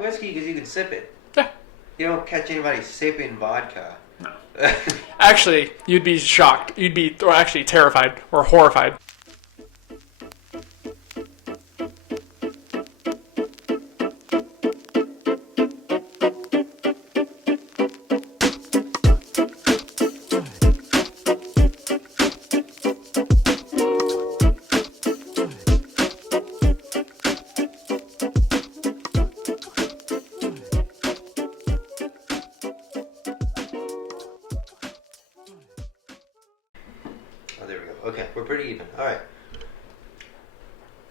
whiskey because you can sip it. Yeah. You don't catch anybody sipping vodka. No. Actually, you'd be shocked. You'd be actually terrified or horrified. Okay, we're pretty even.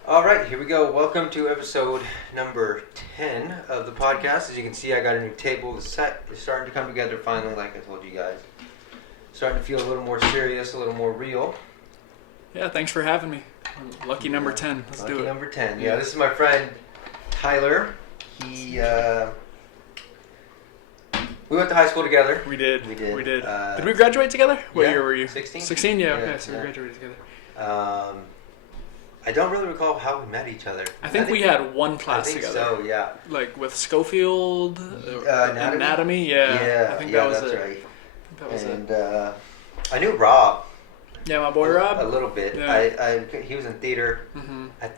All right, here we go. Welcome to episode number 10 of the podcast. As you can see, I got a new table. The set is starting to come together finally, like I told you guys. Starting to feel a little more serious, a little more real. Yeah, thanks for having me. Lucky number 10. Let's do it. Lucky number 10. Yeah, this is my friend Tyler. We went to high school together. We did. Did we graduate together? What year were you? 16. 16, yeah. Okay, so we graduated together. I don't really recall how we met each other. I think we had one class together. So, yeah. Like with Schofield, anatomy. Yeah, I think that was that's it. right. That was it. I knew Rob. Yeah, my boy Rob. A little bit. Yeah. He was in theater. Mm-hmm. I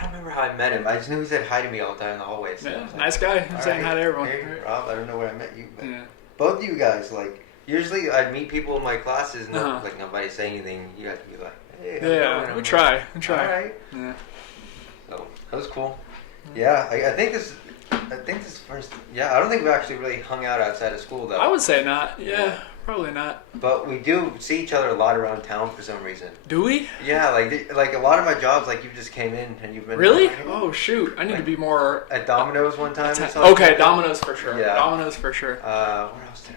don't remember how I met him. I just knew he said hi to me all the time in the hallway. So yeah, nice guy. Saying hi to everyone. Hey, Rob, I don't know where I met you, but yeah. Both of you guys, like, usually I'd meet people in my classes and Uh-huh. like nobody say anything. You have to be like, hey. Yeah, we try. All right. Yeah. So that was cool. Yeah, I think this first. Yeah, I don't think we actually really hung out outside of school though. I would say not. Yeah, probably not. But we do see each other a lot around town for some reason. Do we? Yeah, like a lot of my jobs, like you just came in and you've been. Really? Oh shoot! I need to be more. At Domino's one time or something. Okay, Domino's for sure. Yeah. Domino's for sure. Where else did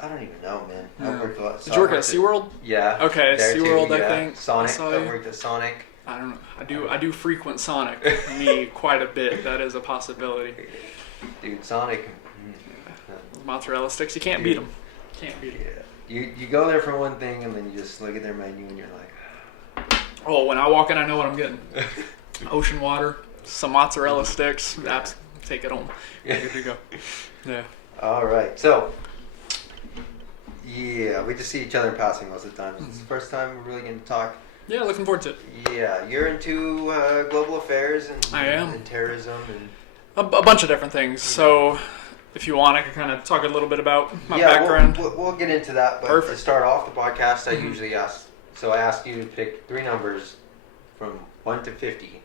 I don't even know, man. Yeah. I worked a lot. Did you work at SeaWorld? Yeah. Okay, there SeaWorld, too, yeah. I think. Sonic. I worked at Sonic. I don't know. I do frequent Sonic. Me quite a bit. That is a possibility. Dude, Sonic. Mozzarella sticks. You can't beat them. Can't beat them. Yeah. You go there for one thing and then you just look at their menu and you're like. Oh, when I walk in, I know what I'm getting. Ocean water, some mozzarella sticks. Take it home. Yeah. Good to go. Yeah. All right. So. Yeah, we just see each other in passing most of the time. This is the first time we're really getting to talk. Yeah, looking forward to it. Yeah, you're into global affairs and I am. And terrorism and a bunch of different things. So, if you want, I can kind of talk a little bit about my background. We'll get into that. But Perfect. To start off the podcast, I usually ask. So I ask you to pick 3 numbers from 1 to 50.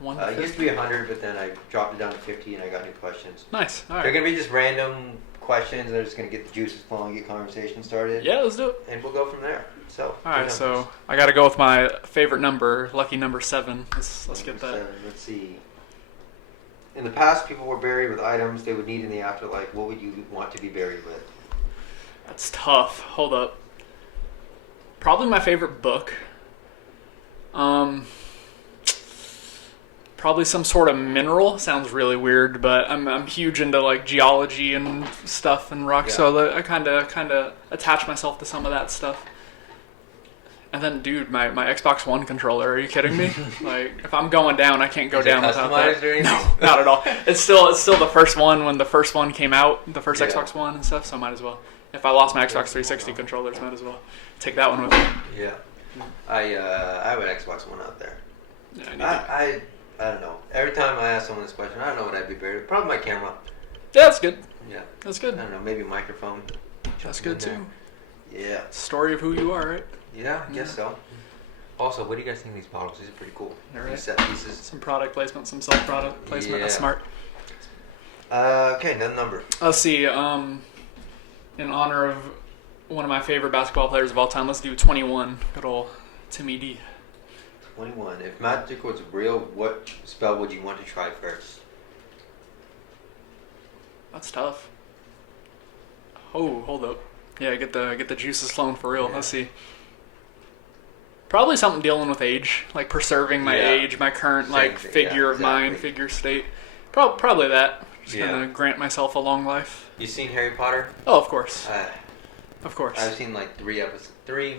1 to 50. It used to be 100, but then I dropped it down to 50, and I got new questions. Nice. All right. They're gonna be just random questions. They're just gonna get the juices flowing, get conversation started. Yeah, let's do it. And we'll go from there. So. All right, so I got to go with my favorite number, lucky number 7. Let's get that. 7. Let's see. In the past, people were buried with items they would need in the afterlife. What would you want to be buried with? That's tough. Hold up. Probably my favorite book. Probably some sort of mineral. Sounds really weird, but I'm huge into like geology and stuff and rock, so I kind of attach myself to some of that stuff. And then, dude, my Xbox One controller. Are you kidding me? Like, if I'm going down, I can't go down without that. No, not at all. It's still the first one when the first one came out, the first Xbox One and stuff. So might as well. If I lost my Xbox 360 controllers, might as well take that one with me. Yeah, I have an Xbox One out there. Yeah, I don't know. Every time I ask someone this question, I don't know what I'd be buried with. Probably my camera. Yeah, that's good. Yeah, that's good. I don't know. Maybe a microphone. That's good too. Yeah. Story of who you are, right? Yeah, I guess so. Also, what do you guys think of these bottles? These are pretty cool. Right. These set pieces. Some product placement, some self-product placement. That's smart. Okay, another number. Let's see. In honor of one of my favorite basketball players of all time, let's do 21. Good old Timmy D. 21. If magic was real, what spell would you want to try first? That's tough. Oh, hold up. Yeah, get the juices flowing for real. Yeah. Let's see. Probably something dealing with age, like preserving my age, my current figure of mind, figure state. Probably that. Just gonna grant myself a long life. You seen Harry Potter? Oh, of course. Of course. I've seen like 3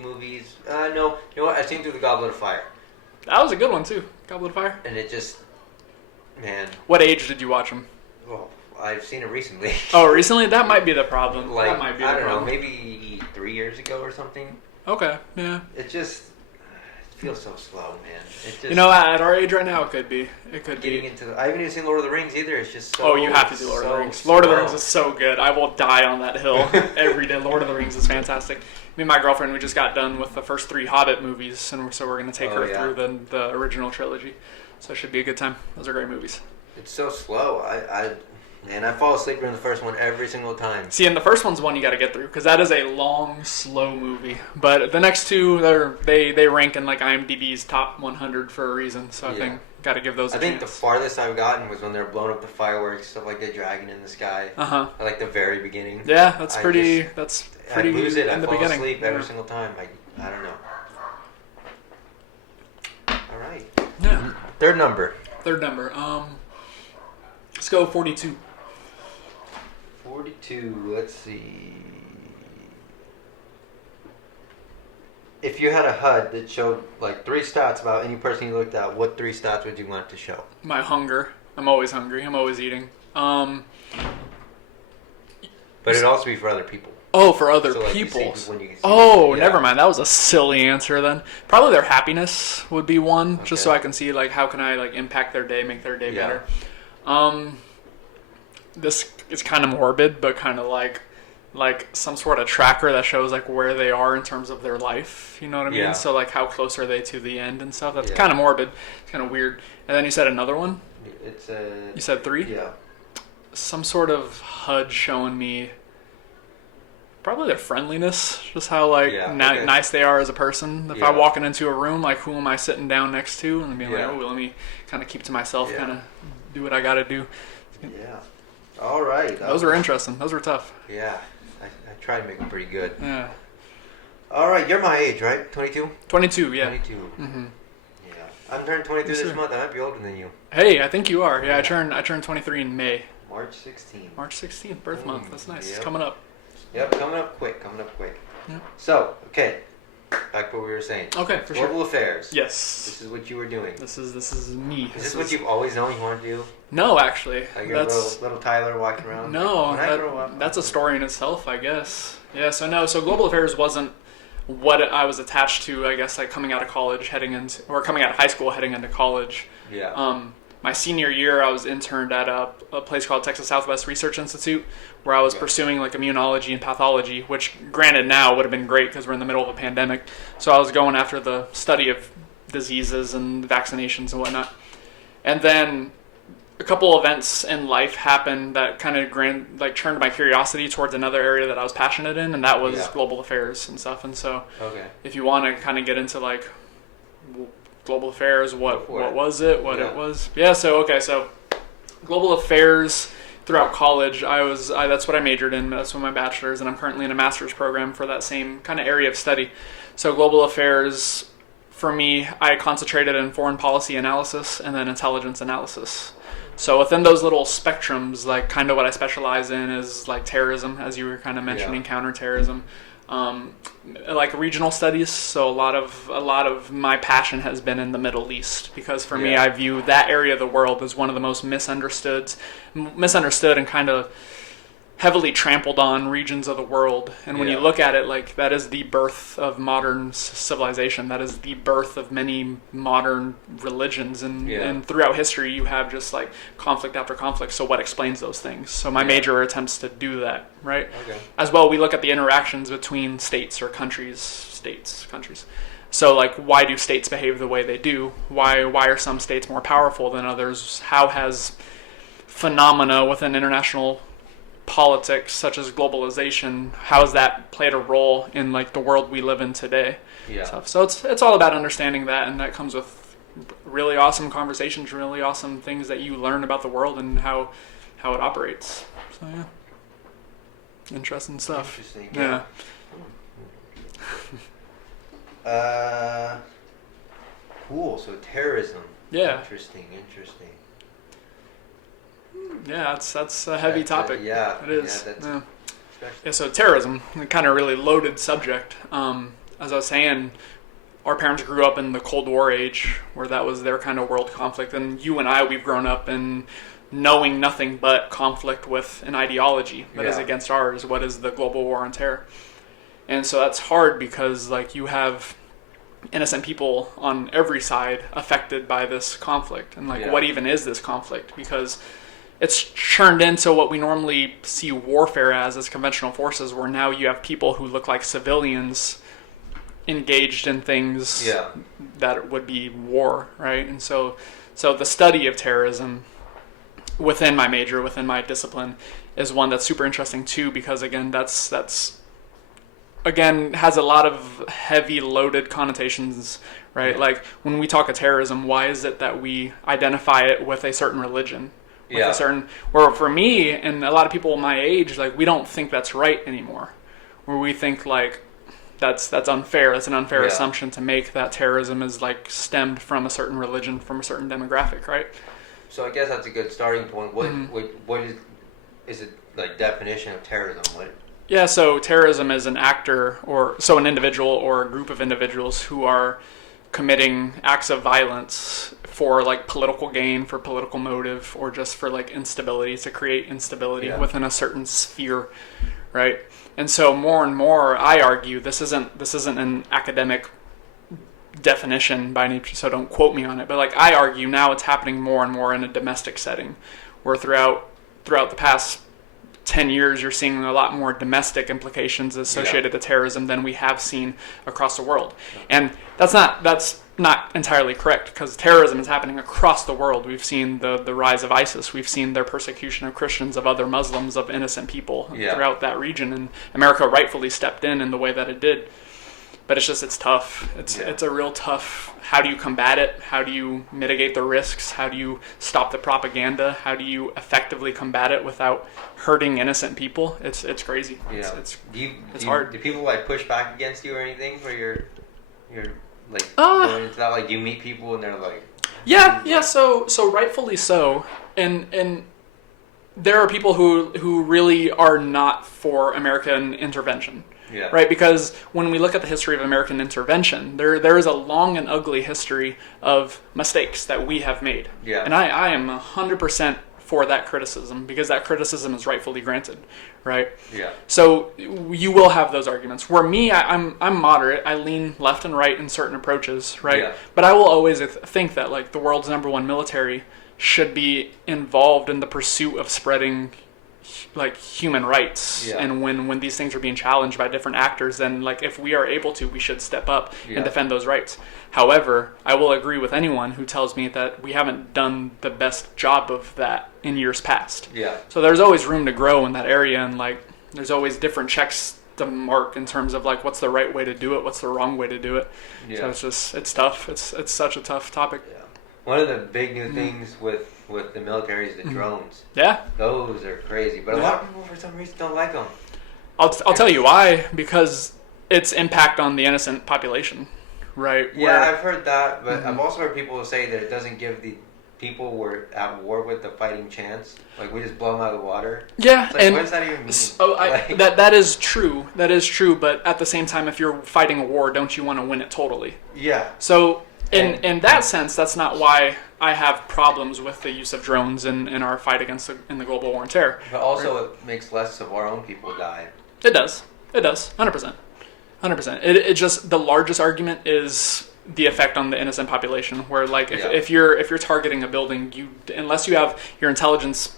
movies. No, you know what? I've seen through the Goblet of Fire. That was a good one too. Goblet of Fire. And it just, man. What age did you watch them? Well, I've seen it recently. Oh, recently? That might be the problem. Like, that might be I the don't problem. know, maybe 3 years ago or something. Okay, yeah. It just feels so slow, man. It just, You know, at our age right now, it could be. It could getting be. into. I haven't even seen Lord of the Rings either. It's just so. Oh, you have to do Lord of the so Rings. Lord of the slow. Rings is so good. I will die on that hill every day. Lord of the Rings is fantastic. Me and my girlfriend, we just got done with the first 3 Hobbit movies, and so we're going to take her through the original trilogy. So it should be a good time. Those are great movies. It's so slow. I fall asleep during the first one every single time. See, and the first one's one you got to get through because that is a long, slow movie. But the next 2, they rank in like IMDb's top 100 for a reason. So I think got to give those. I think the farthest I've gotten was when they're blowing up the fireworks, stuff like the dragon in the sky. I like the very beginning. Yeah, that's pretty. I lose it. In the fall beginning. asleep every single time. I don't know. All right. Yeah. Third number. Let's go 42. 42. Let's see. If you had a HUD that showed like 3 stats about any person you looked at, what 3 stats would you want it to show? My hunger. I'm always hungry. I'm always eating. But it'd also be for other people. Oh, for other so, like, people. Yeah. Never mind. That was a silly answer then. Probably their happiness would be one, just so I can see like how can I like impact their day, make their day better. This is kind of morbid, but kind of like some sort of tracker that shows like where they are in terms of their life. You know what I mean? Yeah. So like how close are they to the end and stuff. That's kind of morbid. It's kind of weird. And then you said another one. You said 3. Yeah. Some sort of HUD showing me probably their friendliness, just how like nice they are as a person. If I'm walking into a room, like who am I sitting down next to, and being like, oh, let me kind of keep to myself, kind of do what I got to do. Yeah. All right. Those were interesting. Those were tough. Yeah. I try to make them pretty good. Yeah. All right. You're my age, right? 22? 22, yeah. 22. Mm-hmm. Yeah. I'm turning 22 this month. I might be older than you. Hey, I think you are. Yeah, I turned 23 in May. March 16th. March 16th, birth month. That's nice. It's coming up. Yep, coming up quick. Yep. So, okay. Back to what we were saying. Okay, for sure. Global affairs. Yes. This is what you were doing. This is me. Is this what you've always known you want to do? No, actually. Like your little Tyler walking around? No, that's a story in itself, I guess. Yeah, so global affairs wasn't what I was attached to, I guess, like coming out of college, coming out of high school, heading into college. Yeah. My senior year, I was interned at a place called Texas Southwest Research Institute, where I was pursuing like immunology and pathology, which granted now would have been great because we're in the middle of a pandemic. So I was going after the study of diseases and vaccinations and whatnot. And then a couple events in life happened that kind of turned my curiosity towards another area that I was passionate in, and that was global affairs and stuff. And so if you want to kind of get into like global affairs, what was it, it was. Yeah, so global affairs throughout college, that's what I majored in. That's what my bachelor's, and I'm currently in a master's program for that same kind of area of study. So global affairs, for me, I concentrated in foreign policy analysis and then intelligence analysis. So within those little spectrums, like kind of what I specialize in is like terrorism, as you were kind of mentioning, counterterrorism. Like regional studies, so a lot of my passion has been in the Middle East, because for me, I view that area of the world as one of the most misunderstood and kind of heavily trampled on regions of the world. And when you look at it, like that is the birth of modern civilization. That is the birth of many modern religions, and throughout history you have just like conflict after conflict. So what explains those things? So my major attempts to do that, right? Okay. As well, we look at the interactions between states or countries. So like, why do states behave the way they do? Why are some states more powerful than others? How has phenomena within international politics, such as globalization, how has that played a role in like the world we live in today? So it's all about understanding that, and that comes with really awesome conversations, really awesome things that you learn about the world and how it operates. So interesting stuff. Interesting. Cool. So terrorism. Interesting. Yeah, that's a heavy topic. It is. So terrorism, a kind of really loaded subject. As I was saying, our parents grew up in the Cold War age, where that was their kind of world conflict, and you and I, we've grown up in knowing nothing but conflict with an ideology that is Yeah. against ours. What is the global war on terror? And so that's hard because like you have innocent people on every side affected by this conflict. And like, Yeah. what even is this conflict? Because it's churned into what we normally see warfare as conventional forces, where now you have people who look like civilians engaged in things Yeah. that would be war, right? And so the study of terrorism within my major, within my discipline, is one that's super interesting too, because again, that's again has a lot of heavy loaded connotations, right? Yeah. Like when we talk of terrorism, why is it that we identify it with a certain religion? With Yeah. a certain, where for me and a lot of people my age, like we don't think that's right anymore. Where we think like that's unfair. That's an unfair Yeah. assumption to make that terrorism is like stemmed from a certain religion, from a certain demographic, right? So I guess that's a good starting point. What Mm-hmm. what is it like definition of terrorism? What? Yeah, so terrorism is an actor or so an individual or a group of individuals who are committing acts of violence for like political gain, for political motive, or just for like instability, to create instability Yeah. within a certain sphere, right? And so more and more I argue this isn't an academic definition by any, so don't quote me on it, but like I argue now it's happening more and more in a domestic setting, where throughout the past 10 years you're seeing a lot more domestic implications associated to terrorism than we have seen across the world. And that's not entirely correct, because terrorism is happening across the world. We've seen the rise of ISIS. We've seen their persecution of Christians, of other Muslims, of innocent people throughout that region, and America rightfully stepped in the way that it did. But it's tough. It's a real tough. How do you combat it? How do you mitigate the risks? How do you stop the propaganda? How do you effectively combat it without hurting innocent people? It's crazy. Yeah. It's It's hard. Do people like push back against you or anything where you're like Uh, going into that? Like you meet people and they're like, Yeah. So rightfully so, and there are people who really are not for American intervention. yeah, Right, because when we look at the history of American intervention, there is a long and ugly history of mistakes that we have made. Yeah. And I am 100% for that criticism, because that criticism is rightfully granted, right? Yeah. So you will have those arguments. Where me, I'm moderate. I lean left and right in certain approaches, right? Yeah. But I will always think that like the world's #1 military should be involved in the pursuit of spreading like human rights. Yeah. And when these things are being challenged by different actors, then like if we are able to, we should step up Yeah. and defend those rights. However, I will agree with anyone who tells me that we haven't done the best job of that in years past. Yeah. So there's always room to grow in that area, and like there's always different checks to mark in terms of like what's the right way to do it, what's the wrong way to do it. Yeah. So it's tough. It's such a tough topic. Yeah. One of the big new things with the military is the drones. Yeah. Those are crazy, but a lot of people for some reason don't like them. I'll tell you why, because its impact on the innocent population, right? Yeah, I've heard that, but I've also heard people say that it doesn't give the people we're at war with the fighting chance. Like we just blow them out of the water. Yeah, It's like, and what does that even mean? so Like- that is true. That is true. But at the same time, if you're fighting a war, don't you want to win it totally? Yeah. So in that sense, that's not why I have problems with the use of drones in our fight against in the global war on terror. But also, it makes less of our own people die. It does. 100%. It just, the largest argument is the effect on the innocent population, where like if you're targeting a building, unless you have your intelligence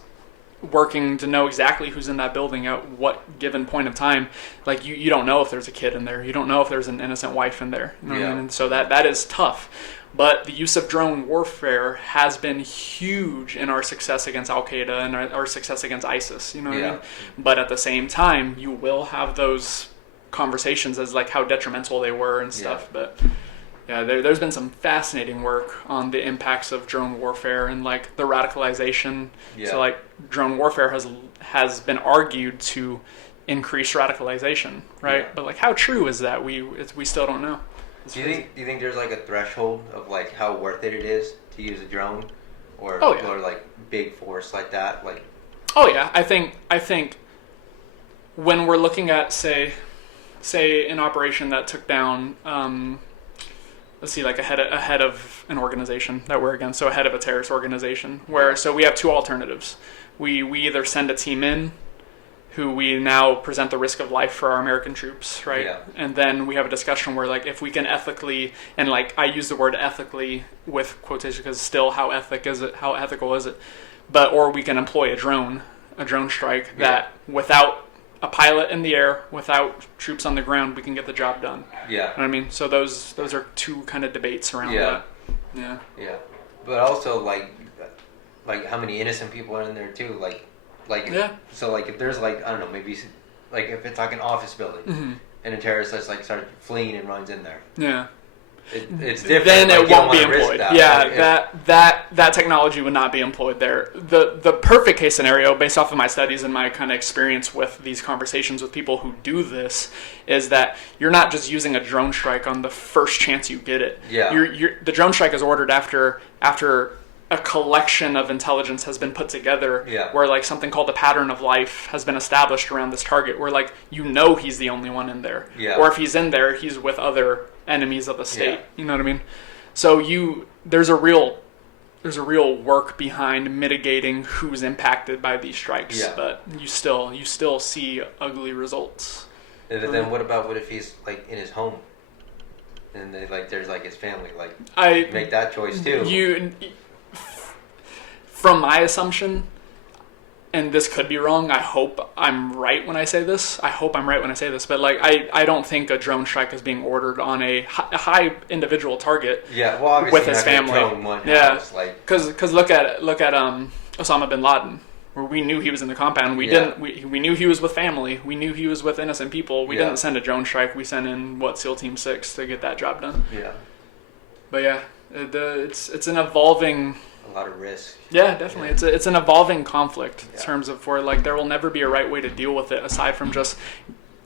working to know exactly who's in that building at what given point of time, like you don't know if there's a kid in there, you don't know if there's an innocent wife in there, you know what I mean? And so that is tough. But the use of drone warfare has been huge in our success against Al-Qaeda and our success against ISIS, you know what I mean? But at the same time, you will have those conversations as like how detrimental they were and stuff. But yeah, there's been some fascinating work on the impacts of drone warfare and like the radicalization. So like drone warfare has been argued to increase radicalization, right? But like how true is that? We still don't know. Do you think there's like a threshold of like how worth it is to use a drone, or or like big force like that? Like, oh yeah, I think when we're looking at say an operation that took down let's see, like a head of an organization that we're against, so a head of a terrorist organization, so we have two alternatives. We either send a team in who we now present the risk of life for our American troops, right? Yeah. And then we have a discussion where, like, if we can ethically, and like I use the word ethically with quotation because still how ethical is it? But or we can employ a drone strike that without a pilot in the air, without troops on the ground, we can get the job done. Yeah. You know what I mean? So those are two kind of debates around that. Yeah. Yeah. But also like how many innocent people are in there too, so like if there's like I don't know, maybe like if it's like an office building and a terrorist just like starts fleeing and runs in there. Yeah. It's different. Then like, it won't be employed. That technology would not be employed there. The perfect case scenario, based off of my studies and my kind of experience with these conversations with people who do this, is that you're not just using a drone strike on the first chance you get it. Yeah. The drone strike is ordered after a collection of intelligence has been put together, where like something called the pattern of life has been established around this target, where like he's the only one in there, or if he's in there, he's with other enemies of the state. You know what I mean? So there's a real work behind mitigating who's impacted by these strikes, but you still see ugly results. And then what if he's like in his home, and there's like his family, make that choice too. From my assumption, and this could be wrong, I hope I'm right when I say this. But like I don't think a drone strike is being ordered on a high individual target. Yeah, well, obviously with his family. Because look at Osama bin Laden, where we knew he was in the compound. We knew he was with family. We knew he was with innocent people. We didn't send a drone strike. We sent in SEAL Team 6 to get that job done. Yeah. But yeah, it's an evolving. A lot of risk. Yeah, definitely. Yeah. It's an evolving conflict in terms of where like there will never be a right way to deal with it aside from just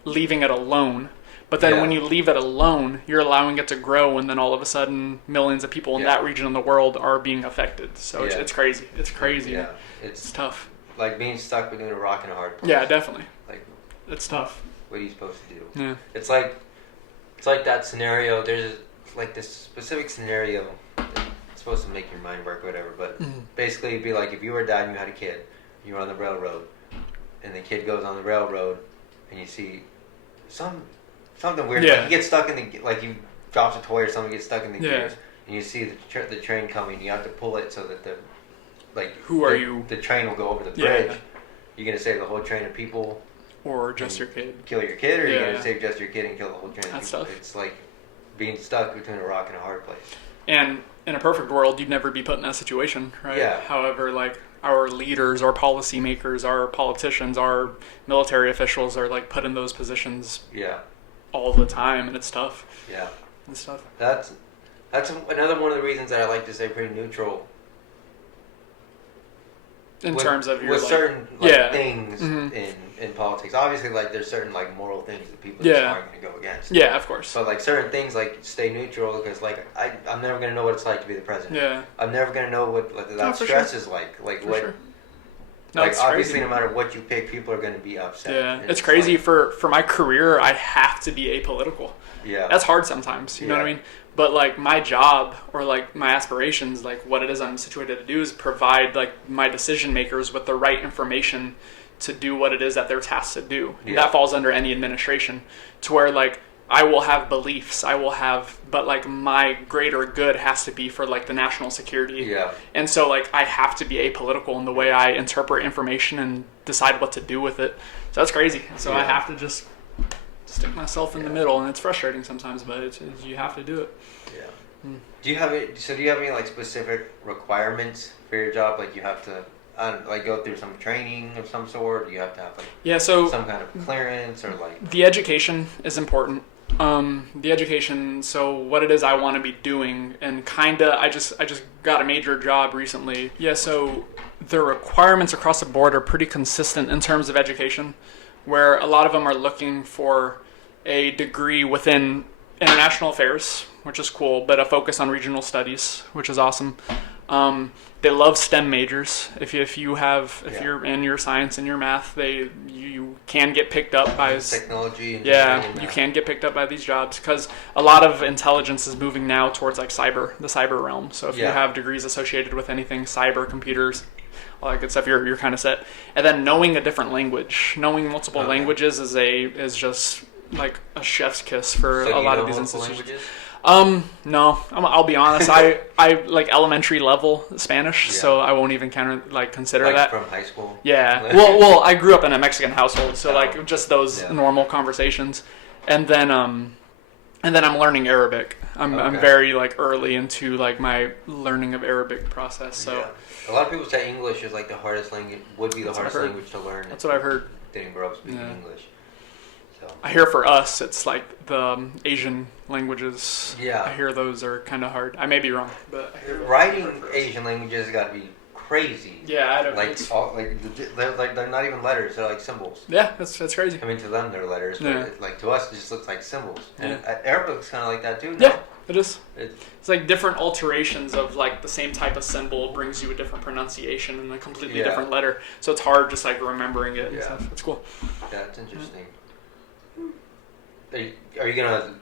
leaving it alone. But then when you leave it alone, you're allowing it to grow, and then all of a sudden millions of people in that region of the world are being affected. So it's crazy. It's crazy. Yeah. It's tough. Like being stuck between a rock and a hard place. Yeah, definitely. Like it's tough. What are you supposed to do? Yeah. It's like that scenario. There's like this specific scenario. Supposed to make your mind work or whatever, but basically it'd be like if you were a dad and you had a kid, you were on the railroad, and the kid goes on the railroad, and you see something weird. Like he gets stuck in the he drops a toy or something, gets stuck in the gears, and you see the train coming. You have to pull it so that the train will go over the bridge. You're gonna save the whole train of people, or just your kid? Kill your kid, or you're gonna save just your kid and kill the whole train? That's tough. It's like being stuck between a rock and a hard place. And in a perfect world, you'd never be put in that situation, right? Yeah. However, like our leaders, our policymakers, our politicians, our military officials are like put in those positions all the time, and it's tough. Yeah. It's tough. That's another one of the reasons that I like to stay pretty neutral. In terms of your certain things in politics, obviously, like there's certain like moral things that people just aren't going to go against. Yeah, of course. But like certain things, like stay neutral because like I'm never going to know what it's like to be the president. Yeah. I'm never going to know what that stress is like. Like what. Sure. No, like obviously, crazy. No matter what you pick, people are going to be upset. Yeah, it's crazy. For my career, I have to be apolitical. Yeah. That's hard sometimes. You know what I mean? But like my job or like my aspirations, like what it is I'm situated to do is provide like my decision makers with the right information to do what it is that they're tasked to do. And that falls under any administration, to where like I will have beliefs, but like my greater good has to be for like the national security. Yeah. And so like I have to be apolitical in the way I interpret information and decide what to do with it. So that's crazy. So I have to just stick myself in the middle, and it's frustrating sometimes, but you have to do it. Yeah. Do you have any like specific requirements for your job? Like you have to go through some training of some sort? Do you have to have some kind of clearance or like the education is important. The education, so what it is I want to be doing, and I just got a major job recently. Yeah, so the requirements across the board are pretty consistent in terms of education, where a lot of them are looking for a degree within international affairs, which is cool, but a focus on regional studies, which is awesome. They love STEM majors. If you're in your science and your math, you can get picked up by technology. And you can get picked up by these jobs because a lot of intelligence is moving now towards like the cyber realm. So if you have degrees associated with anything cyber, computers, all that good stuff, you're kind of set. And then knowing a different language, knowing multiple languages is just like a chef's kiss for a lot of these institutions. Languages? No, I'll be honest. I like elementary level Spanish, so I won't even consider like that from high school. Yeah. well, I grew up in a Mexican household, so like just those normal conversations, and then I'm learning Arabic. I'm very like early into like my learning of Arabic process. So a lot of people say English is like the hardest language. Would be the hardest language to learn. That's what I've heard. Didn't grow up speaking English. I hear for us, it's like the Asian languages. Yeah. I hear those are kind of hard. I may be wrong, but writing Asian languages has got to be crazy. Yeah, I don't they're not even letters; they're like symbols. Yeah, that's crazy. I mean, to them they're letters, but to us it just looks like symbols. And Arabic's kind of like that too. No? Yeah, it is. It's like different alterations of like the same type of symbol brings you a different pronunciation and a completely different letter. So it's hard just like remembering it and stuff. It's cool. Yeah, it's interesting. Are you gonna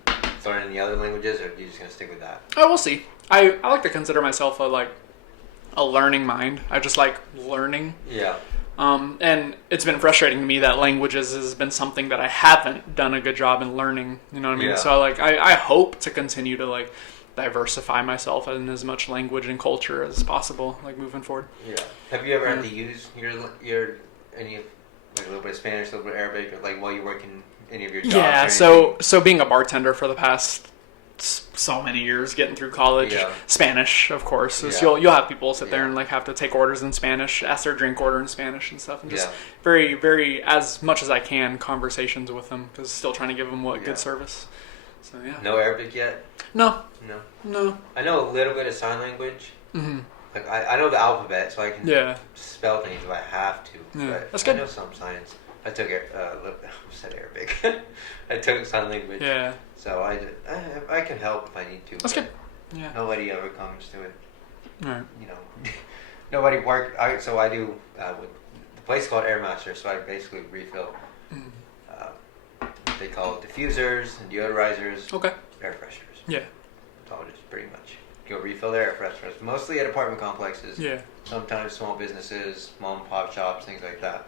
learn any other languages, or are you just gonna stick with that? Oh, we'll see. I like to consider myself a learning mind. I just like learning. Yeah. And it's been frustrating to me that languages has been something that I haven't done a good job in learning. You know what I mean? Yeah. So I hope to continue to like diversify myself in as much language and culture as possible, like moving forward. Yeah. Have you ever had to use your any of like a little bit of Spanish, a little bit of Arabic, or like while you're working any of your jobs? Yeah. So being a bartender for the past so many years, getting through college, Spanish, of course. You'll have people sit there and like have to take orders in Spanish, ask their drink order in Spanish and stuff, and just very, very as much as I can conversations with them because still trying to give them good service. So No Arabic yet? No. I know a little bit of sign language. Mm-hmm. Like I know the alphabet, so I can spell things if I have to. Yeah, but that's good. I know some signs. I took said Arabic. I took sign language. Yeah. So I can help if I need to. That's good. Yeah. Nobody ever comes to it. All right. You know, nobody work. So I do with the place called Airmaster. So I basically refill. They call it diffusers and deodorizers. Okay. Air fresheners. Yeah. That's all it is, pretty much. Go refill their air fresheners. Mostly at apartment complexes. Yeah. Sometimes small businesses, mom and pop shops, things like that.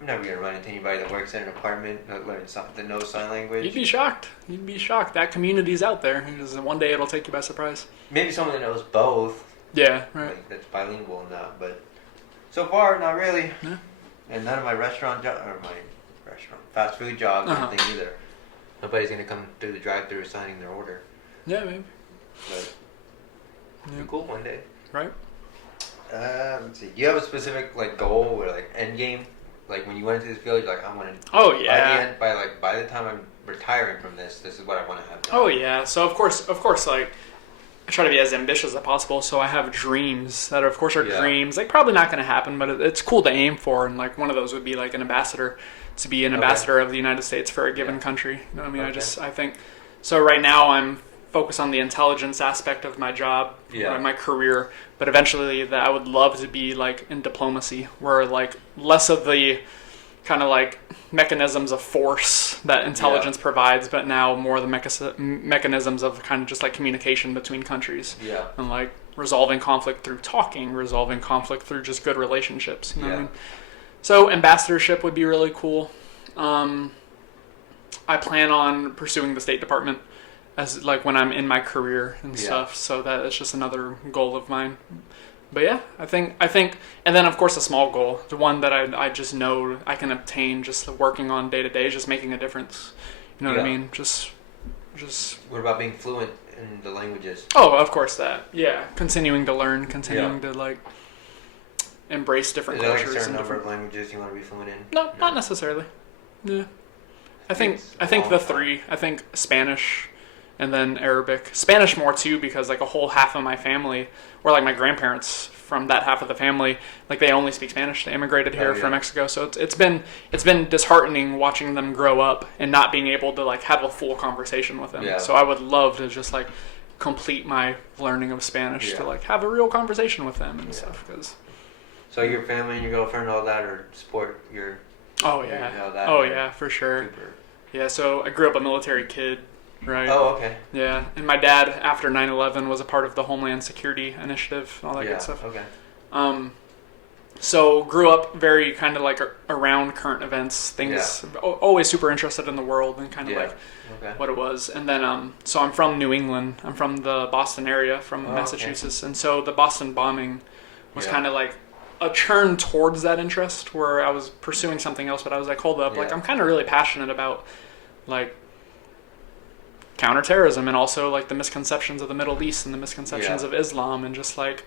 I'm never gonna run into anybody that works in an apartment that learns something that knows sign language. You'd be shocked. That community's out there. One day it'll take you by surprise. Maybe someone that knows both. Yeah, right. Like, that's bilingual and that, but so far not really. Yeah. And none of my fast food jobs or anything either. Nobody's gonna come through the drive-thru signing their order. Yeah, maybe. But it'd be cool one day. Right. Let's see. Do you have a specific like goal or like end game? Like when you went into this field, you're like, I want to. Oh yeah. By the time I'm retiring from this is what I want to have done. Oh yeah. So of course, like I try to be as ambitious as possible. So I have dreams that, of course, are dreams. Like probably not going to happen, but it's cool to aim for. And like one of those would be like an ambassador, to be an ambassador of the United States for a given country. You know what I mean? Okay. I think. So right now I'm focused on the intelligence aspect of my job, my career. But eventually, that I would love to be like in diplomacy, where like less of the kind of like mechanisms of force that intelligence provides, but now more the mechanisms of kind of just like communication between countries. Yeah. And like resolving conflict through talking, resolving conflict through just good relationships. You know what I mean? So ambassadorship would be really cool. I plan on pursuing the State Department as like when I'm in my career and stuff. So that is just another goal of mine. But yeah, I think, and then of course a small goal, the one that I just know I can obtain just working on day to day, just making a difference. You know what I mean? Just. What about being fluent in the languages? Oh, of course that. Yeah, continuing to learn, continuing to like embrace different cultures. Is there like a certain number of languages you want to be fluent in? No, not necessarily. Yeah, I think the three. I think Spanish. And then Arabic. Spanish more too, because like a whole half of my family, or like my grandparents from that half of the family, like they only speak Spanish. They immigrated here from Mexico. So it's been disheartening watching them grow up and not being able to like have a full conversation with them. Yeah. So I would love to just like complete my learning of Spanish to like have a real conversation with them and stuff. So your family and your girlfriend, all that, or support your Oh yeah, for sure. Super. Yeah, so I grew up a military kid, right? Oh, okay. Yeah, and my dad, after 9/11, was a part of the Homeland Security Initiative and all that good stuff. Okay. So grew up very kind of like around current events, things. Always super interested in the world and kind of like what it was. And then, so I'm from New England. I'm from the Boston area, from Massachusetts, and so the Boston bombing was kind of like a turn towards that interest, where I was pursuing something else, but I was like, hold up, like I'm kind of really passionate about like counterterrorism and also like the misconceptions of the Middle East and the misconceptions of Islam and just like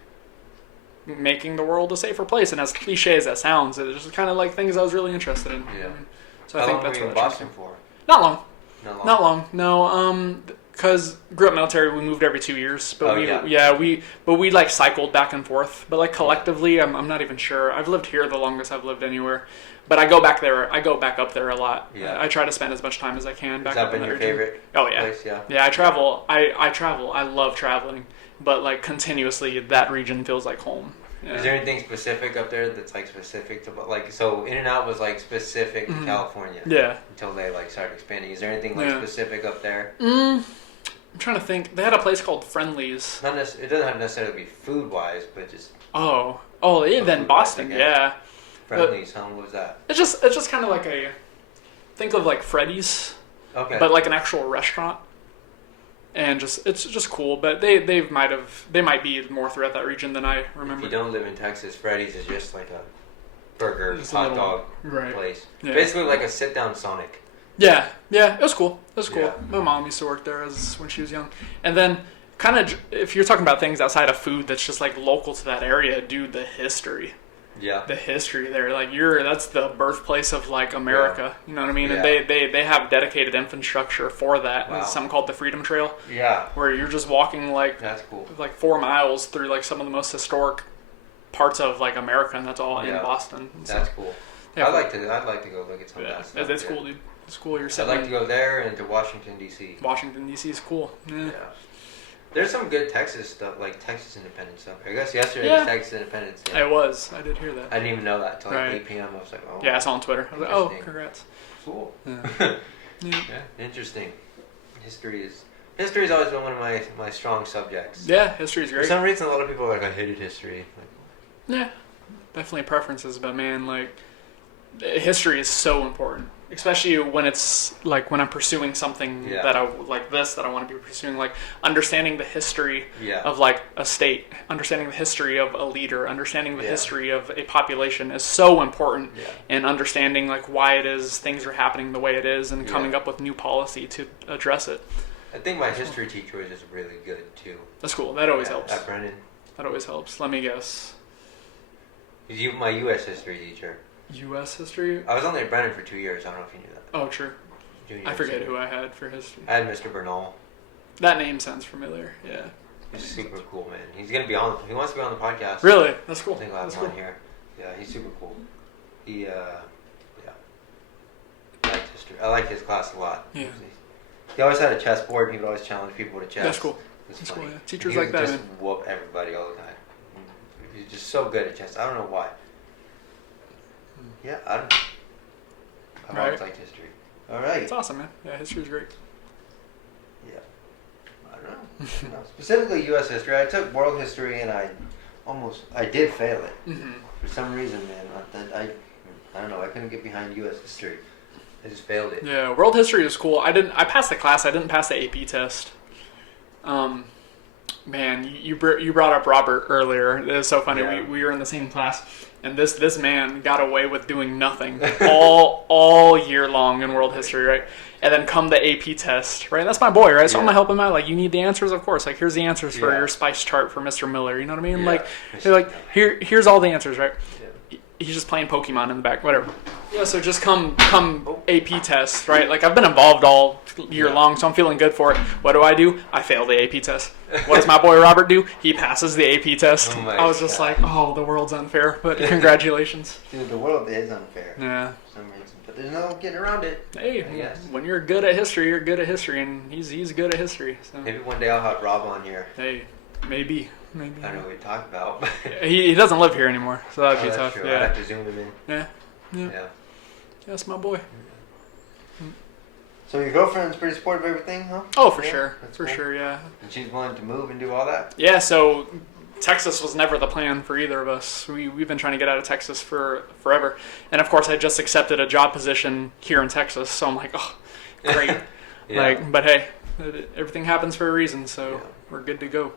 making the world a safer place. And as cliche as that sounds, it's just kind of like things I was really interested in. Yeah. So How I think long that's were you what in Boston for? Not long. Not long. No, because grew up military, we moved every 2 years, but we like cycled back and forth. But like collectively, I'm not even sure. I've lived here the longest I've lived anywhere, but I go back there. I go back up there a lot. Yeah. I try to spend as much time as I can back up in that region. Has that been your favorite? Oh yeah. Place? Yeah. Yeah, I travel. I travel. I love traveling, but like continuously, that region feels like home. Yeah. Is there anything specific up there that's like specific to like, so In-N-Out was like specific to California? Yeah. Until they like started expanding. Is there anything like specific up there? I'm trying to think. They had a place called Friendly's. It doesn't have to necessarily be food wise, but just then Boston, yeah. Friendly's, what was that? It's just kind of like think of like Freddy's, but like an actual restaurant. And it's just cool, but they might be more throughout that region than I remember. If you don't live in Texas, Freddy's is just like a burger, hot dog place. Yeah. Basically like a sit down Sonic. Yeah, it was cool. Yeah. My mom used to work there when she was young. And then kind of, if you're talking about things outside of food that's just like local to that area, dude, the history. Yeah. The history there, like that's the birthplace of like America. You know what I mean? And they have dedicated infrastructure for that. Wow. Something called the Freedom Trail. Yeah. Where you're just walking like that's cool. Like 4 miles through like some of the most historic parts of like America, and that's all in Boston. That's cool. Yeah, I'd like to go look at some of that stuff. It's cool, dude. It's cool. I'd like to go there and to Washington D.C. Washington D.C. is cool. Yeah. There's some good Texas stuff, like Texas Independence stuff. I guess yesterday was Texas Independence Day. It was. I did hear that. I didn't even know that until like 8 p.m. I was like, oh. Yeah, I saw on Twitter. I was like, oh, congrats. Cool. Yeah. Interesting. History has always been one of my strong subjects. Yeah, history is great. For some reason, a lot of people are like, I hated history. Yeah, definitely preferences, but man, like, history is so important. Especially when it's like when I'm pursuing something that I like that I want to be pursuing, like understanding the history of like a state, understanding the history of a leader, understanding the history of a population is so important, and understanding like why it is things are happening the way it is, and coming up with new policy to address it. I think my history teacher was just really good too. That's cool. That always helps. At Brennan. That always helps. Let me guess. He's my U.S. history teacher. U.S. history? I was only at Brennan for 2 years. I don't know if you knew that. Oh, true. I forget who I had for history. I had Mr. Bernal. That name sounds familiar. Yeah. He's super cool, man. He's gonna be on. He wants to be on the podcast. Really? That's cool. I think I'll have him on here. Yeah, he's super cool. He, I liked history. I liked his class a lot. Yeah. He always had a chessboard, and he would always challenge people to chess. That's cool. That's cool. Yeah. Teachers like that, man. He would just whoop everybody all the time. He's just so good at chess. I don't know why. Yeah, I don't know. I've always liked history. All right. It's awesome, man. Yeah, history's great. Yeah. I don't know. Specifically U.S. history. I took world history and I did fail it. Mm-hmm. For some reason, man. I don't know. I couldn't get behind U.S. history. I just failed it. Yeah, world history is cool. I passed the class. I didn't pass the AP test. Man, you brought up Robert earlier. It was so funny. Yeah. We were in the same class, and this man got away with doing nothing all year long in world history, right? And then come the AP test, right? And that's my boy, right? So I'm gonna help him out. Like, you need the answers, of course. Like, here's the answers for your spice chart for Mr. Miller. You know what I mean? Yeah. Like, here's all the answers, right? Yeah. He's just playing Pokemon in the back, whatever. Yeah, so just come AP test, right? Like, I've been involved all year long, so I'm feeling good for it. What do? I fail the AP test. What does my boy Robert do? He passes the AP test. I was just like, oh, the world's unfair, but congratulations. Dude, the world is unfair. Yeah. For some reason, but there's no getting around it. Hey, when you're good at history, you're good at history, and he's good at history. So. Maybe one day I'll have Rob on here. Hey, maybe. I don't know what we talk about. He doesn't live here anymore, so that'd be tough. True. Yeah. I'd have to zoom him in. Yeah. That's my boy. So your girlfriend's pretty supportive of everything, huh? Oh, for Yeah, sure. that's For cool. sure, yeah. And she's willing to move and do all that? Yeah, so Texas was never the plan for either of us. We've been trying to get out of Texas for forever. And of course, I just accepted a job position here in Texas, so I'm like, oh, great. Yeah. But hey, everything happens for a reason, so Yeah. we're good to go.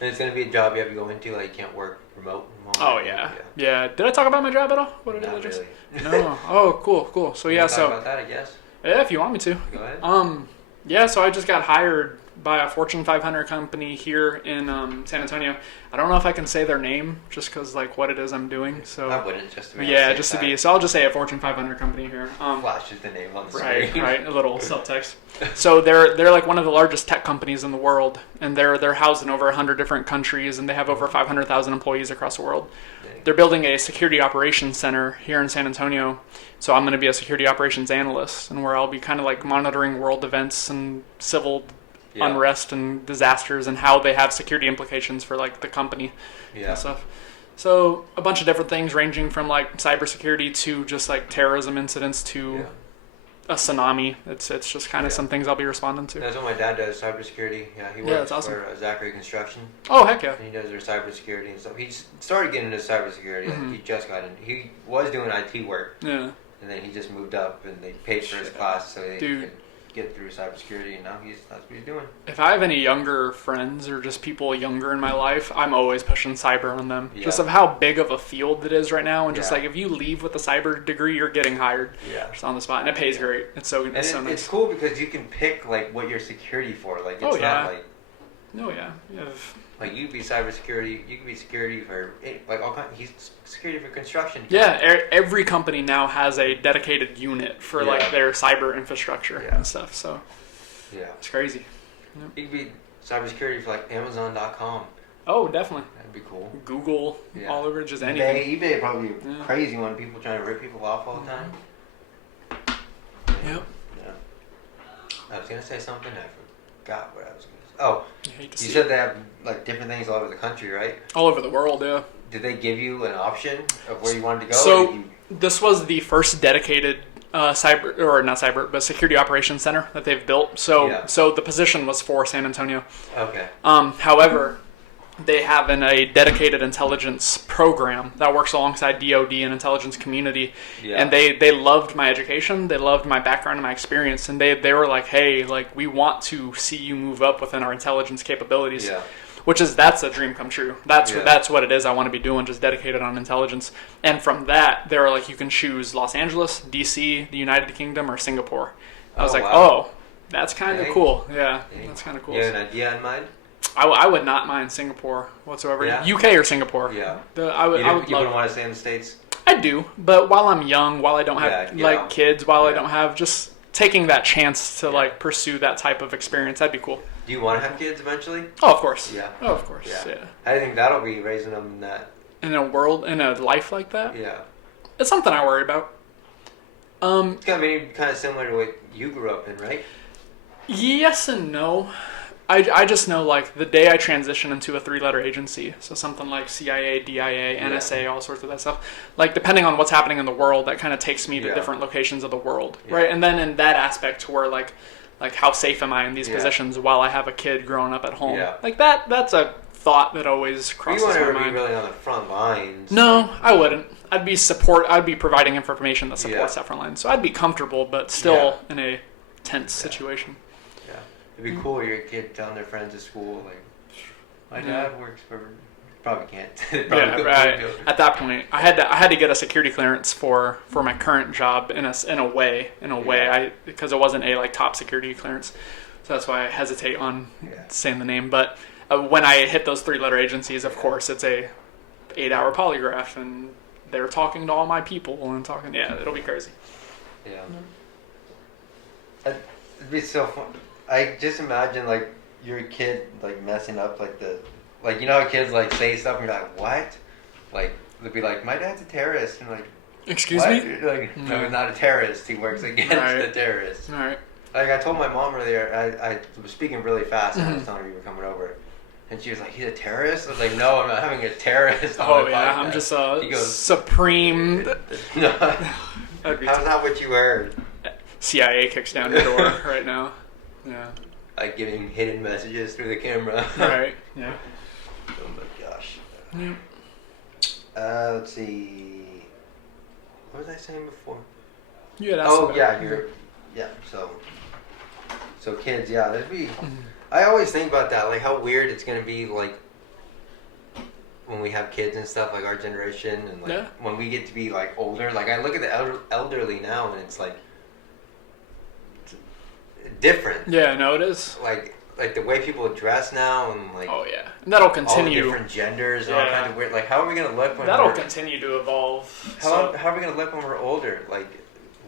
And it's going to be a job you have to go into, like you can't work remote. Oh, yeah. Did I talk about my job at all? What did I Not just? really. No. Oh, cool. So We yeah, can talk so about that, I guess. yeah, if you want me to. Go ahead. Yeah, so I just got hired by a Fortune 500 company here in San Antonio. I don't know if I can say their name just because like what it is I'm doing. So I wouldn't, just to be yeah, honest, just to be. So I'll just say a Fortune 500 company here. flashes the name on the screen. Right, a little subtext. So they're like one of the largest tech companies in the world, and they're housed in over 100 different countries, and they have over 500,000 employees across the world. They're building a security operations center here in San Antonio. So I'm going to be a security operations analyst, and where I'll be kind of like monitoring world events and civil unrest and disasters and how they have security implications for like the company and stuff. So a bunch of different things ranging from like cybersecurity to just like terrorism incidents to a tsunami. It's just kind of some things I'll be responding to. That's what my dad does, cybersecurity. Yeah, he works that's awesome. for Zachary Construction. Oh, heck yeah. And he does their cybersecurity and stuff. He started getting into cybersecurity. Like, he just got in. He was doing IT work. Yeah. And then he just moved up, and they paid for his class so he could get through cybersecurity, and now that's what he's doing. If I have any younger friends or just people younger in my life, I'm always pushing cyber on them. Just of how big of a field it is right now, and just like if you leave with a cyber degree, you're getting hired just on the spot, and it pays great. It's so nice. It's cool because you can pick like what you're security for. Like it's not like like you could be cybersecurity, you could be security for like all kinds. He's security for construction. Yeah, every company now has a dedicated unit for like their cyber infrastructure and stuff. So it's crazy. You could be cybersecurity for like Amazon.com. Oh, definitely. That'd be cool. Google, all over, just anything. eBay probably crazy one. People trying to rip people off all the time. Yep. Yeah. I was gonna say something. I forgot what I was gonna say. Oh, you said they have like different things all over the country, right? All over the world, yeah. Did they give you an option of where you wanted to go? So this was the first dedicated security operations center that they've built. So the position was for San Antonio. Okay. However, they have a dedicated intelligence program that works alongside DoD and intelligence community. Yeah. And they loved my education, they loved my background and my experience, and they were like, hey, like we want to see you move up within our intelligence capabilities. Yeah. That's a dream come true. That's what it is I want to be doing, just dedicated on intelligence. And from that, they were like, you can choose Los Angeles, DC, the United Kingdom, or Singapore. I was that's kind of cool. Yeah, that's kind of cool. You have an idea in mind? I would not mind Singapore whatsoever. Yeah. UK or Singapore. Yeah. I wouldn't want to stay in the States? I do, but while I'm young, while I don't have kids, while I don't have, just taking that chance to like pursue that type of experience, that'd be cool. Do you want to have kids eventually? Oh, of course. Yeah. Oh, of course. Yeah. I think that'll be raising them in a life like that. Yeah. It's something I worry about. It's kind of similar to what you grew up in, right? Yes and no. I just know, like, the day I transition into a 3-letter agency, so something like CIA, DIA, NSA, all sorts of that stuff, like, depending on what's happening in the world, that kind of takes me to different locations of the world, right? And then in that aspect to where, like how safe am I in these positions while I have a kid growing up at home? Yeah. Like, that's a thought that always crosses my mind. You wouldn't be really on the front lines. No, I wouldn't. I'd be providing information that supports that front line, so I'd be comfortable, but still in a tense situation. It'd be cool, your kid telling their friends at school, like, my dad works for... Probably can't. Right. At that point, I had to get a security clearance for my current job in a way, because it wasn't a like top security clearance, so that's why I hesitate on saying the name. But when I hit those 3-letter agencies, of course, it's a 8-hour polygraph, and they're talking to all my people and talking. Yeah, it'll be crazy. Yeah. It'd be so fun. I just imagine like your kid like messing up like you know how kids like say stuff and you're like, what? Like they'd be like, my dad's a terrorist, and like, excuse what? me? Like, no, he's not a terrorist. He works against the terrorists. All right. Like I told my mom earlier, I was speaking really fast and I was telling her you were coming over, and she was like, he's a terrorist? I was like, no, I'm not having a terrorist on my podcast. I'm just a supreme That'd be How's not what you heard? CIA kicks down your door right now. Yeah. Like giving hidden messages through the camera. Right. Yeah. Oh my gosh. Yeah. Let's see. What was I saying before? You had asked Oh about yeah. So kids, yeah, that'd be. I always think about that, like how weird it's gonna be, like when we have kids and stuff, like our generation, and like when we get to be like older. Like I look at the elderly now, and it's like different. Yeah, no, it is. Like the way people dress now, and like and that'll continue. All the different genders, and all kinds of weird. Like how are we gonna look when that'll continue to evolve? How are we gonna look when we're older? Like.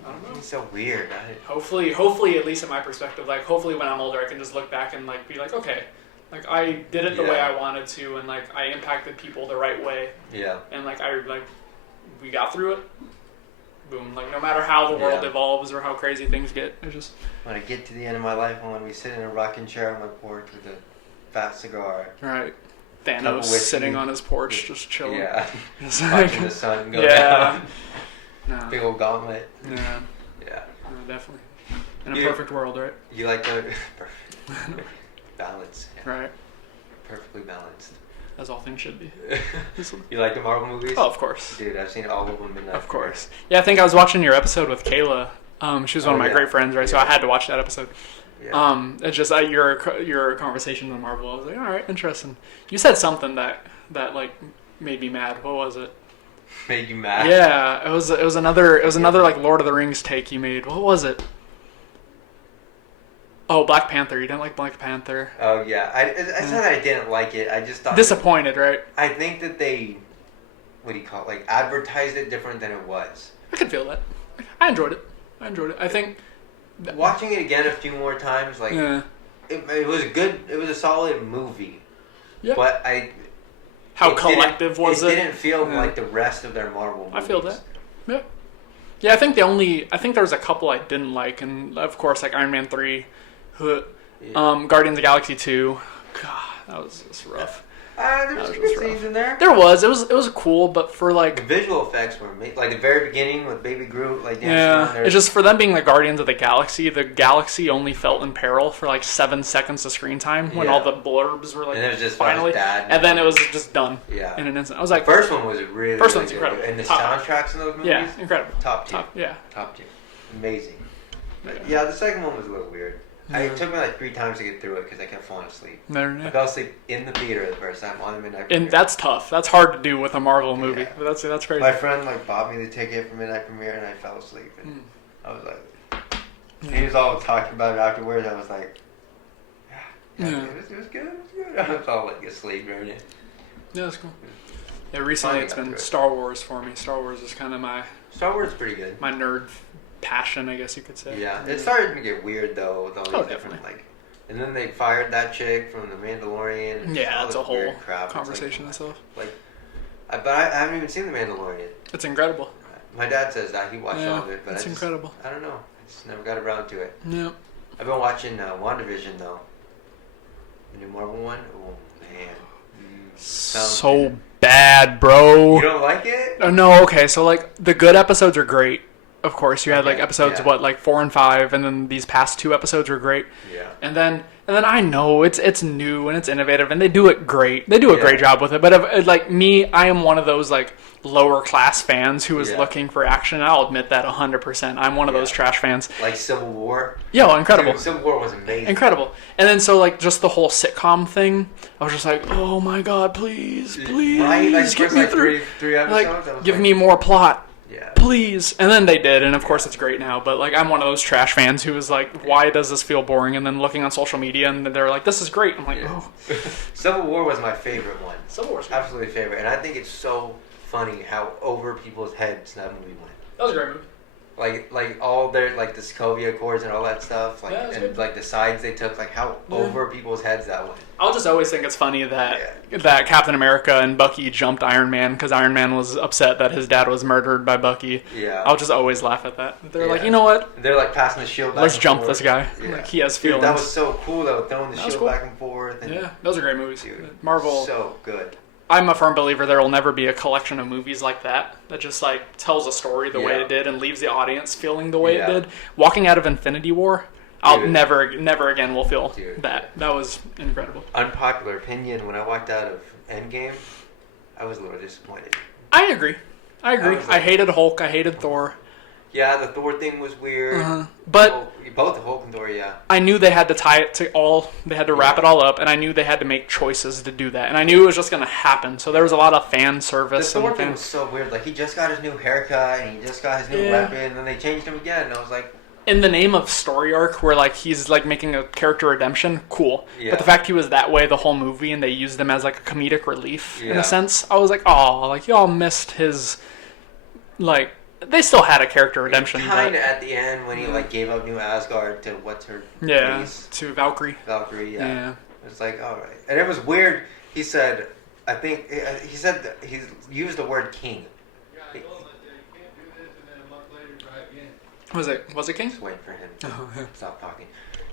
I don't know. It's so weird. Hopefully, at least in my perspective, like hopefully when I'm older, I can just look back and like be like, okay, like I did it the way I wanted to, and like I impacted people the right way. Yeah. And like we got through it. Boom. Like no matter how the world evolves or how crazy things get, it's just. When I get to the end of my life, I want to be sitting in a rocking chair on my porch with a fat cigar. Right. Thanos sitting on his porch, just chilling. Yeah. Watching the sun go down. No. Big old gauntlet. Yeah. Yeah. No, definitely. In a perfect world, right? You like the perfect balance. Yeah. Right. Perfectly balanced. As all things should be. You like the Marvel movies? Oh, of course. Dude, I've seen all of them. Of course. Yeah, I think I was watching your episode with Kayla. She was one of my great friends, right? Yeah. So I had to watch that episode. Yeah. It's just your conversation on Marvel. I was like, all right, interesting. You said something that like made me mad. What was it? Made you mad? Yeah, it was another like Lord of the Rings take you made. What was it? Oh, Black Panther. You didn't like Black Panther? Oh yeah, I said I didn't like it. I just thought disappointed, right? I think that they, what do you call it? Like advertised it different than it was. I could feel that. I enjoyed it. I think watching it again a few more times, like it was good. It was a solid movie. Yeah. But how collective was it? It didn't feel like the rest of their Marvel movies. I feel that. Yeah. Yeah, I think there was a couple I didn't like, and of course like Iron Man 3, Guardians of the Galaxy 2. God, that was just rough. There was some good scenes in there. There was. It was cool, but for like the visual effects were like the very beginning with Baby Groot, like it's just for them being the Guardians of the galaxy only felt in peril for like 7 seconds of screen time when all the blurbs were like and it was just finally, and then it was just done. Yeah. In an instant, I was like, the first one was really one's incredible, and the soundtracks in those movies, incredible, top tier, amazing. Yeah, the second one was a little weird. It took me like 3 times to get through it because I kept falling asleep. I fell asleep in the theater the first time on the midnight premiere. And that's tough. That's hard to do with a Marvel movie. Yeah. But that's crazy. My friend like bought me the ticket for midnight premiere and I fell asleep. And I was like, he was all talking about it afterwards. I was like, it was good. I was all like asleep during it. Yeah, that's cool. Yeah, recently it's been Star Wars for me. Star Wars is kind of my... Star Wars is pretty good. My nerd passion, I guess you could say. Yeah, it started to get weird though with all these different like, and then they fired that chick from the Mandalorian. And that's a whole conversation and stuff. Like, but I haven't even seen the Mandalorian. It's incredible. My dad says that he watched all of it, but it's incredible. I don't know. I just never got around to it. Yeah. I've been watching WandaVision though. The new Marvel one. Oh man. So bad, bro. You don't like it? Oh, no. Okay, so like the good episodes are great. Of course, you had like episodes like 4 and 5, and then these past 2 episodes were great. Yeah. And then I know it's new and it's innovative, and they do it great. They do a great job with it. But if, like me, I am one of those like lower class fans who is looking for action. I'll admit that 100%. I'm one of those trash fans. Like Civil War. Yeah, well, incredible. Dude, Civil War was amazing. Incredible. And then so like just the whole sitcom thing, I was just like, oh my god, please, right? Like, get me through. Three episodes. Like, give me more plot. Yeah. Please. And then they did, and of course it's great now, but like I'm one of those trash fans who is like, why does this feel boring? And then looking on social media and they're like, this is great. I'm like, oh. Civil War was my favorite one. Civil War's great. Absolutely favorite. And I think it's so funny how over people's heads that movie went. That was a great movie. Like all their like the Sokovia Accords and all that stuff, like and like the sides they took, like how over people's heads that went. I'll just always think it's funny that Captain America and Bucky jumped Iron Man because Iron Man was upset that his dad was murdered by Bucky. Yeah, I'll just always laugh at that. They're like, you know what? They're like passing the shield. Let's jump this guy. Yeah. Like he has feelings. Dude, that was so cool though, throwing the shield back and forth. And those are great movies. Dude, Marvel, so good. I'm a firm believer there will never be a collection of movies like that just like tells a story the way Yeah. it did and leaves the audience feeling the way Yeah. it did. Walking out of Infinity War, I'll Dude. never again will feel Dude. that. That was incredible. Unpopular opinion, when I walked out of Endgame, I was a little disappointed. I agree. I was like- I hated Hulk. I hated Thor. Yeah, the Thor thing was weird. But both Hulk and Thor, yeah. I knew they had to tie it to all. They had to wrap it all up, and I knew they had to make choices to do that. And I knew it was just going to happen. So there was a lot of fan The service. Thor and thing was so weird. Like, he just got his new haircut, and he just got his new weapon, and then they changed him again. And I was like... In the name of story arc, where like he's like making a character redemption, cool. Yeah. But the fact he was that way the whole movie, and they used him as like a comedic relief in Yeah. a sense, I was like, oh, like y'all missed his, like they still had a character redemption. Kind of at the end when he like gave up New Asgard to what's her face? To Valkyrie. Valkyrie, yeah. Yeah. It's like, all right. And it was weird. He said, I think, he said that he used the word king. Was it King? Just waiting for him to Oh, yeah. stop talking.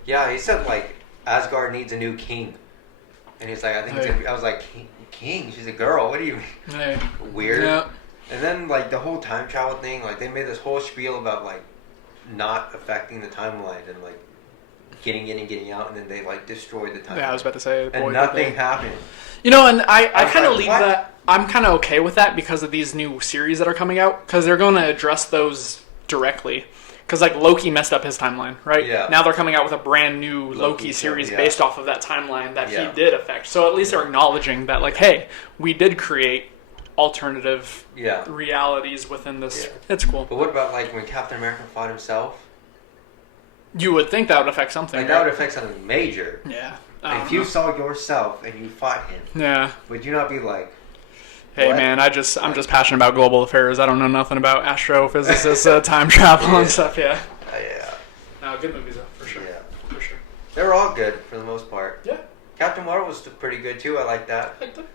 Yeah, he said like Asgard needs a new king, and he's like, I think it's gonna be, I was like, king? She's a girl. What do you mean? Hey. Weird. Yeah. And then like the whole time travel thing, like they made this whole spiel about like not affecting the timeline and like getting in and getting out, and then they like destroyed the timeline. Yeah, I was about to say. And nothing happened. You know, and I was kind of like, leave what? that. I'm kind of okay with that because of these new series that are coming out, because they're going to address those directly. Because like Loki messed up his timeline, right? Yeah. Now they're coming out with a brand new Loki show, series yeah. based off of that timeline that Yeah. he did affect. So at least they're acknowledging that, like, hey, we did create alternative Yeah. realities within this. Yeah. It's cool. But what about like when Captain America fought himself? You would think that would affect something. Like right? that would affect something major. Yeah. If you saw yourself and you fought him, Yeah. would you not be like, Hey what? man, I'm just passionate about global affairs. I don't know nothing about astrophysicists, time travel and stuff. Yeah. yeah, No, good movies though, for sure. yeah. For sure. They were all good for the most part. Yeah. Captain Marvel was pretty good too. I like that. Liked it.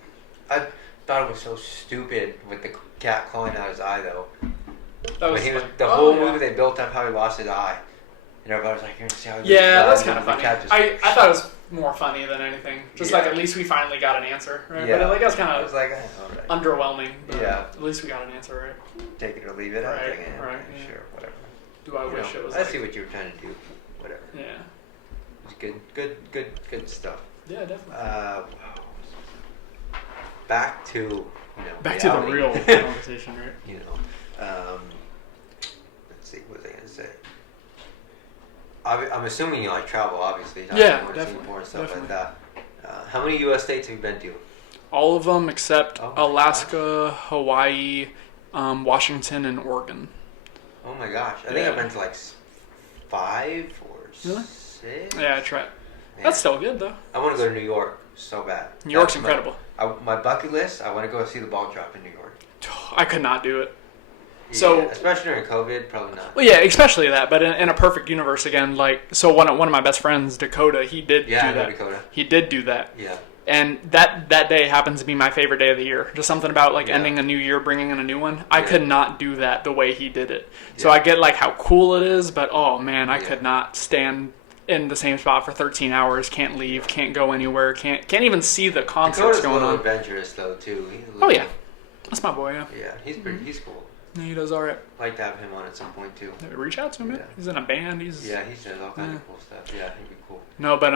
I thought it was so stupid with the cat clawing out his eye though. That was When he was fun. the Oh, whole yeah. movie, they built up how he lost his eye, and everybody was like, "You're gonna see how he Yeah, loses that's his eye," kind of and the funny. cat just- I thought it was more funny than anything. Just like Yeah. at least we finally got an answer, right? Yeah. But like, it was I kind was of like, all right, underwhelming. But Yeah. At least we got an answer, right? take it or leave it. I was Right, like, eh, right, okay, yeah. sure, whatever. Do I You wish know, it was I like... see what you were trying to do. Whatever. Yeah. It was good stuff. Yeah, definitely. Back to Back to the reality. real conversation, right? You know, let's see, what was I gonna say? I'm assuming you like travel, obviously. Yeah, Singapore definitely, and stuff definitely. like that. How many U.S. states have you been to? All of them except Oh my Alaska, Hawaii, Washington, and Oregon. Oh my gosh, I think Yeah. I've been to like 5 or Really? 6. Yeah, I tried. Man, That's still good though. I want to go to New York so bad. New York's That's incredible. My bucket list. I want to go see the ball drop in New York. I could not do it. So- Yeah, especially during COVID, probably not. Well, yeah, especially that. But in a perfect universe, again, like so, one of my best friends, Dakota, he did Yeah, I do know that. Dakota. He did do that, Yeah, and that day happens to be my favorite day of the year. Just something about like Yeah. ending a new year, bringing in a new one. I Yeah. could not do that the way he did it. So Yeah. I get like how cool it is, but oh man, I Yeah. could not stand in the same spot for 13 hours. Can't leave. Can't go anywhere. Can't even see the concerts Dakota's a going little on. adventurous though too. He's a Oh little, yeah, that's my boy. Yeah, Yeah, he's pretty. He's cool. Yeah, he does all right. Like to have him on at some point too. Yeah, reach out to him. Man. Yeah. He's in a band. He's Yeah, he says all kinds Yeah. of cool stuff. Yeah, he'd be cool. No, but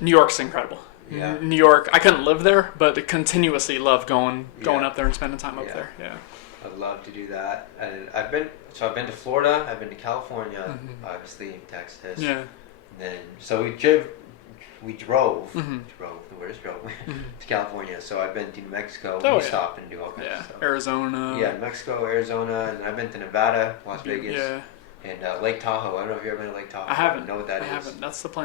New York's incredible. Yeah. New York. I couldn't live there, but I continuously love going Yeah. up there and spending time up Yeah. there. Yeah. I'd love to do that. And I've been to Florida. I've been to California, Mhm. obviously Texas. Yeah. And then so we drove. Mhm. Where's drove? Mhm. to California. So I've been to New Mexico. Oh, we yeah. stop and do all kinds Yeah. of stuff. Arizona. Yeah, New Mexico, Arizona, and I've been to Nevada, Las Vegas, Yeah. and Lake Tahoe. I don't know if you've ever been to Lake Tahoe. I haven't. know what that I is. haven't. That's the plan.